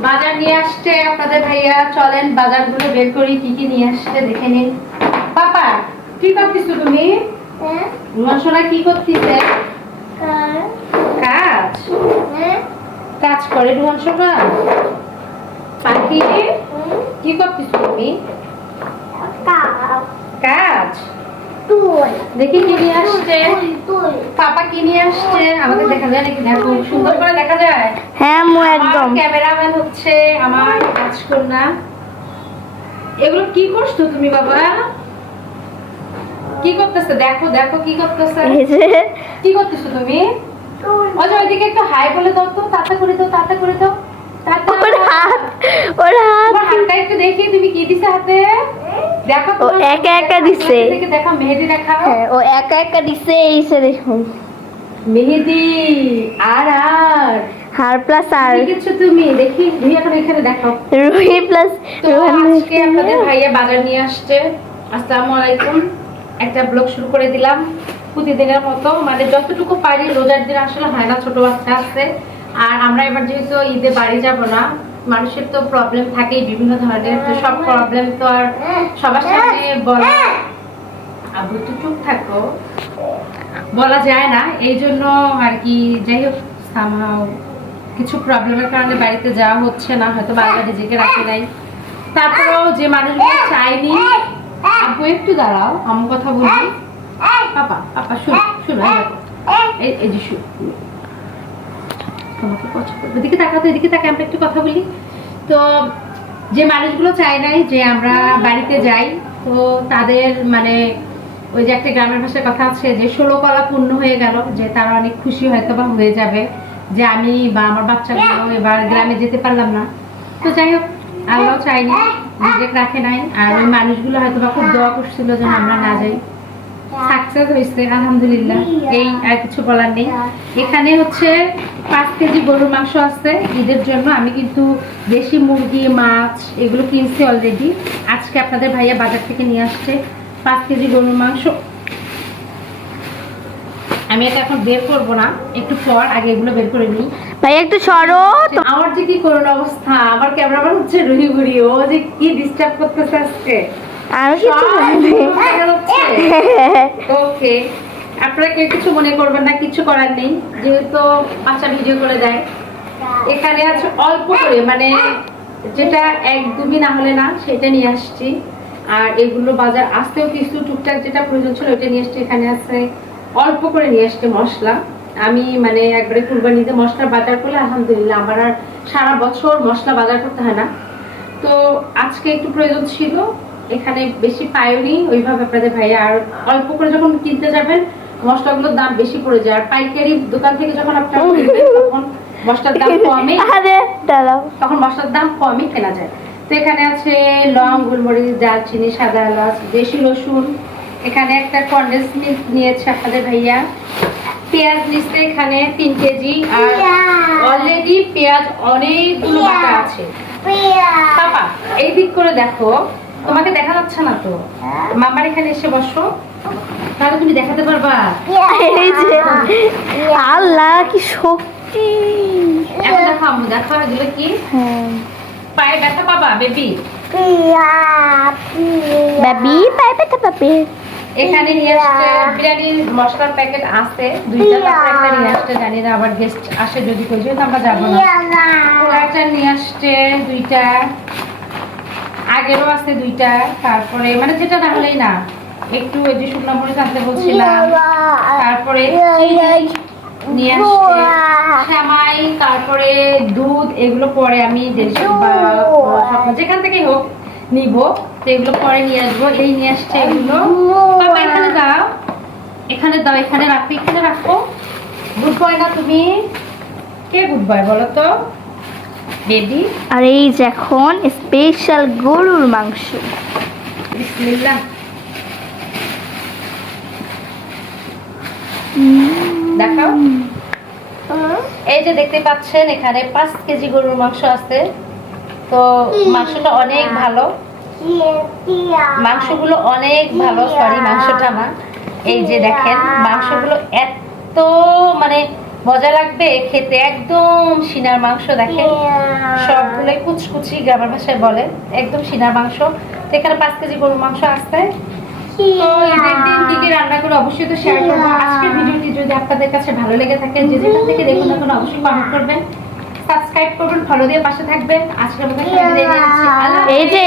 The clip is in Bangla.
বাজার নিয়ে আসছে আপনাদের ভাইয়া চলেন বাজারগুলো বের করি কি কি নিয়ে আসছে দেখে নিন। পাপা কি করতেছো তুমি? রুমান সোনা কি করতেছে? কাজ। কাজ? করে রুমান সোনা? পাখি? কি করতেছো তুমি? কাজ। দেখি কি নিয়ে আসছে। পাপা কি নিয়ে আসছে? আমাকে দেখা যায় নাকি? দেখো সুন্দর করে দেখা যায়। হ্যাঁ মু একদম। হচ্ছে আমার এগুলো কি করছ তুমি বাবা? কি করতেছে? দেখো দেখো কি করতেছে। কি করতেছো তুমি? আচ্ছা ওইদিকে একটু হাই বলে দাও তো তাতা করে দাও তাতা করে দাও ওর হাত ওর হাত। হাতটা একটু দেখি তুমি কি দিছে হাতে? দেখো ও একা একা দিছে। দেখো মেহেদি দেখাও। হ্যাঁ, ও একা একা দিছে এইসে দেখুন। মেহেদি আর আর। হার প্লাস আর তুমি? দেখি এখন এখানে দেখাও। রুহি প্লাস আজকে আপনাদের ভাইয়া বাজার নিয়ে আসছে। আসসালামু আলাইকুম। একটা ব্লগ শুরু করে দিলাম। প্রতিদিনের মতো। মানে যতটুকু পারি রোজার দিন আসলে হয় না ছোট বাচ্চা আছে। আর আমরা এবার যেহেতু ঈদে বাড়ি যাব না মানুষের তো প্রবলেম থাকেই বিভিন্ন ধরনের। তো সব প্রবলেম তো আর সবার সামনে বলা আবু তো চুপ থাকো। বলা যায় না। এই জন্য আর কি যাই হোক কিছু প্রবলেমের কারণে বাড়িতে যাওয়া হচ্ছে না, হয়তো বাংলা নিজেকে রাখে নাই। তারপরেও যে মানুষগুলো চাইনি আপু একটু দাঁড়াও আমি কথা বলি পাপা পাপা, শুন শুন এই এই যে শুন। তোমাকে পছন্দ এদিকে তাকাও তো, এদিকে তাকে আমরা একটু কথা বলি। তো যে মানুষগুলো চায় নাই যে আমরা বাড়িতে যাই, তো তাদের মানে ওই যে একটা গ্রামের ভাষায় কথা আছে যে ষোলো কলা পূর্ণ হয়ে গেল, যে তারা অনেক খুশি হয়তো বা হয়ে যাবে। যে আমি বা আমার বাচ্চাগুলো এবার গ্রামে যেতে পারলাম না। তো যাই হোক আল্লাহ চাইনি নিজেকে রাখে নাই। আর ওই মানুষগুলো হয়তো বা খুব দোয়া করছিল যেন আমরা না যাই। সাকসেস হয়েছে, আলহামদুলিল্লাহ। এই আর কিছু বলার নেই। এখানে হচ্ছে পাঁচ কেজি গরুর মাংস আছে। ঈদের জন্য আমি কিন্তু দেশি মুরগি, মাছ এগুলো কিনছি অলরেডি আজকে আপনাদের ভাইয়া বাজার থেকে নিয়ে আসছে পাঁচ কেজি গরুর মাংস। আমি এটা এখন বের করব না। একটু পর আগে এগুলো বের করে নিই। ভাই একটু সরো আমার যে কি করুন অবস্থা আমার ক্যামেরাম্যান হচ্ছে রুহি ঘুরি ও যে কি ডিস্টার্ব করতেছে আজকে? আমি কিছু। ওকে আপনারা কেউ কিছু মনে করবেন না কিছু করার নেই। যেহেতু বাচ্চা ভিডিও করে দেয়। এখানে আছে অল্প করে মানে যেটা এক দুবি না হলে না সেটা নিয়ে আসছি। আর এগুলো বাজার আসতেও কিছু টুকটাক যেটা প্রয়োজন ছিল ওটা নিয়ে আসছি। এখানে আছে অল্প করে নিয়ে আসছে মশলা। আমি মানে একবারে কুরবানিতে মশলা বাজার করলে আলহামদুলিল্লাহ আমার আর সারা বছর মশলা বাজার করতে হয় না। তো আজকে একটু প্রয়োজন ছিল এখানে বেশি পাইনি ওইভাবে আপনাদের ভাইয়া আর অল্প করে যখন কিনতে যাবেন মশলাগুলোর দাম বেশি পড়ে যায়। আর পাইকারি দোকান থেকে যখন আপনারা তখন মশলার দাম কমে। তখন মশলার দাম কমই কেনা যায়। তো এখানে আছে লং গোলমরিচ দারচিনি সাদা এলাচ দেশি রসুন এখানে একটা কন্ডেন্স মিল্ক নিয়েছে আপনাদের ভাইয়া। পেঁয়াজ নিচ্ছে এখানে তিন কেজি। আর অলরেডি পেঁয়াজ অনেকগুলো বাটা আছে। পাপা এই দিক করে দেখো। তোমাকে দেখা যাচ্ছে না তো? মামার এখানে এসে বসো। তাহলে তুমি দেখাতে পারবা? এই যে আল্লাহ কি শক্তি। এখন দেখো আম্মু দেখো এগুলো কি? হ্যাঁ। পায়ে ব্যথা পাবা বেবি? বেবি পাই পেতে পাবে। এখানে নিয়ে আসছে বিরিয়ানির মশলার প্যাকেট আছে দুইটা তারপর একটা নিয়ে আসছে জানি না আবার গেস্ট আসে যদি কই যেহেতু আমরা যাব না। পোলাটা নিয়ে আসছে দুইটা। আগেরও আছে দুইটা তারপরে মানে যেটা না হলেই না একটু ওই যে শুকনো মরিচ আনতে বলছিলাম। তারপরে নিয়ে আসছে শ্যামাই তারপরে দুধ এগুলো পরে আমি যেখান থেকে হোক নিব। তো এগুলো পরে নিয়ে আসব এই নিয়ে আসছে এগুলো। বাবা এখানে দাও। এখানে দাও এখানে রাখো এখানে রাখো। গুড বয় না তুমি? কে গুড বয় বলো তো? বেবি? আর এই যে এখন স্পেশাল গরুর মাংস। বিসমিল্লাহ। দেখাও। এই যে দেখতে পাচ্ছেন এখানে পাঁচ কেজি গরুর মাংস আছে। তো মাংসটা অনেক ভালো। মাংসগুলো অনেক ভালো সরি মাংসটা না এই যে দেখেন মাংসগুলো এত মানে মজা লাগবে খেতে একদম সিনার মাংস দেখেন। সবগুলোই কুচকুচি গ্রামের ভাষায় বলে একদম সিনার মাংস। তো এখানে পাঁচ কেজি গরুর মাংস আসতে তো ঈদের দিন কি কি রান্না করে অবশ্যই তো শেয়ার করব। আজকের ভিডিওটি যদি আপনাদের কাছে ভালো লেগে থাকে যে যেখান থেকে দেখুন না কেন অবশ্যই কমেন্ট করবেন। সাবস্ক্রাইব করবেন ফলো দিয়ে পাশে থাকবেন। আজকের মতো এই যে।